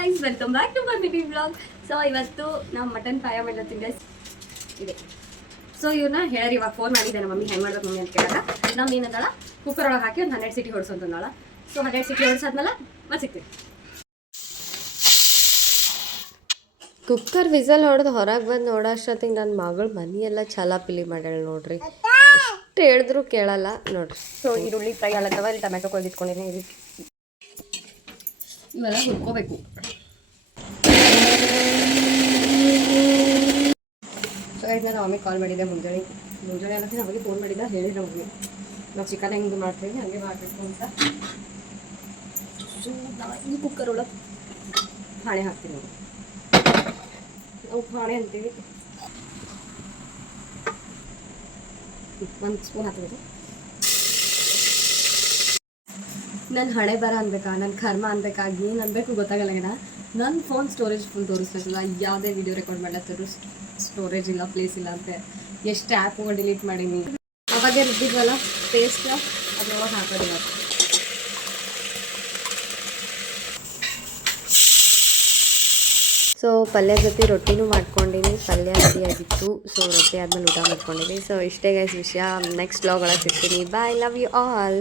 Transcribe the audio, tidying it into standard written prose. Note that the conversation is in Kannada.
Guys, welcome back to my BB vlog. So ಇವತ್ತು ನಾವು ಮಟನ್ ಫ್ರೈ ಮಾಡ್ಲತ್ತೀನಿ ಗೈಸ್. ಇದೆ ಸೊ ಇವ್ರನ್ನ ಹೇಳಿ ಇವಾಗ ಫೋನ್ ಮಾಡಿದ್ದೆ ನಮ್ಮ ಮಮ್ಮಿ ಹೆಂಗೆ ಮಾಡ್ಬೇಕು ಮಮ್ಮಿ ಅಂತ ಕೇಳಿದಾಗ ನಮ್ಮ ಏನಂತಾಳ ಕುಕ್ಕರ್ ಒಳಗೆ ಹಾಕಿ ಒಂದು 100 ಸಿಟಿ ಹೊಡ್ಸೋಂತಂದಾಳ. ಸೊ 100 ಸಿಟಿ ಹೊಡ್ಸಾದ್ಮೇಲೆ ಮತ್ತೆ ಸಿಗ್ತೀವಿ. ಕುಕ್ಕರ್ ವಿಸಲ್ ಹೊಡೆದು ಹೊರಗೆ ಬಂದು ನೋಡೋಷ್ಟೊತ್ತಿಗೆ ನನ್ನ ಮಗಳು ಮನೆಯೆಲ್ಲ ಛಲಾಪಿಲಿ ಮಾಡ್ಯಾಳ ನೋಡ್ರಿ. ಎಷ್ಟು ಹೇಳಿದ್ರು ಕೇಳಲ್ಲ ನೋಡ್ರಿ. ಸೊ ಈರುಳ್ಳಿ ಫ್ರೈ ಆಗತ್ತವ, ಇಲ್ಲಿ ಟೊಮೆಟೊ ಕೊಯ್ದಿಟ್ಕೊಂಡಿದ್ದೀನಿ. ಇವೆಲ್ಲ ಹುರ್ಕೋಬೇಕು. ಸೊ ಇದನ್ನ ನಾವು ಮಮ್ಮಿಗೆ ಕಾಲ್ ಮಾಡಿದ್ದೆ ಮುಂಜಾನೆ ಅನ್ನೋಕ್ಕೆ ನಮಗೆ ಫೋನ್ ಮಾಡಿದ್ದ ಹೇಳಿದ್ರೆ ಮಮ್ಮಿ ನಾವು ಚಿಕನ್ ಹೆಂಗೆ ಮಾಡ್ತೀವಿ ಹಂಗೆ ಮಾಡಬೇಕು ಅಂತ. ಸೊ ಈ ಕುಕ್ಕರ್ ಒಳಗೆ ಹಾಣೆ ಹಾಕ್ತೀವಿ ನಾವು ಹಾಣೆ ಅಂತೀವಿ. ಒಂದು ಸ್ಪೂನ್ ಹಾಕ್ಬೇಕು. ನನ್ನ ಹಣೆ ಬರ ಅನ್ಬೇಕಾ, ನನ್ನ ಕರ್ಮ ಅನ್ಬೇಕಾ, ಏನು ಅನ್ಬೇಕು ಗೊತ್ತಾಗಲ್ಲ. ನನ್ನ ಫೋನ್ ಸ್ಟೋರೇಜ್ ಫುಲ್ ತೋರಿಸ್ತೈತಲ್ಲ, ಯಾವುದೇ ವಿಡಿಯೋ ರೆಕಾರ್ಡ್ ಮಾಡ್ಲತ್ತಿದ್ರು ಸ್ಟೋರೇಜ್ ಇಲ್ಲ, ಪ್ಲೇಸ್ ಇಲ್ಲ ಅಂತ ಎಷ್ಟು ಆ್ಯಪ್ಗಳು ಡಿಲೀಟ್ ಮಾಡೀನಿ. ಅವಾಗ ರುಬ್ಬಿದ್ವಲ್ಲ ಪೇಸ್ಟ್ ಅದ್ರೊಳಗೆ ಹಾಕೋದಿಲ್ಲ. ಸೊ ಪಲ್ಯ ಜೊತೆ ರೊಟ್ಟಿನೂ ಮಾಡ್ಕೊಂಡಿನಿ. ಪಲ್ಯ ರೆಡಿಯಾಗಿತ್ತು. ಸೊ ರೊಟ್ಟಿ ಆದ್ಮೇಲೆ ಊಟ ಮಾಡ್ಕೊಂಡಿದ್ದೀನಿ. ಸೊ ಇಷ್ಟೇ ಗೈಸ್ ವಿಷಯ. ನೆಕ್ಸ್ಟ್ ವ್ಲಾಗ್ ಒಳಗೆ ಸಿಗ್ತೀನಿ. ಬಾಯ್, ಲವ್ ಯು ಆಲ್.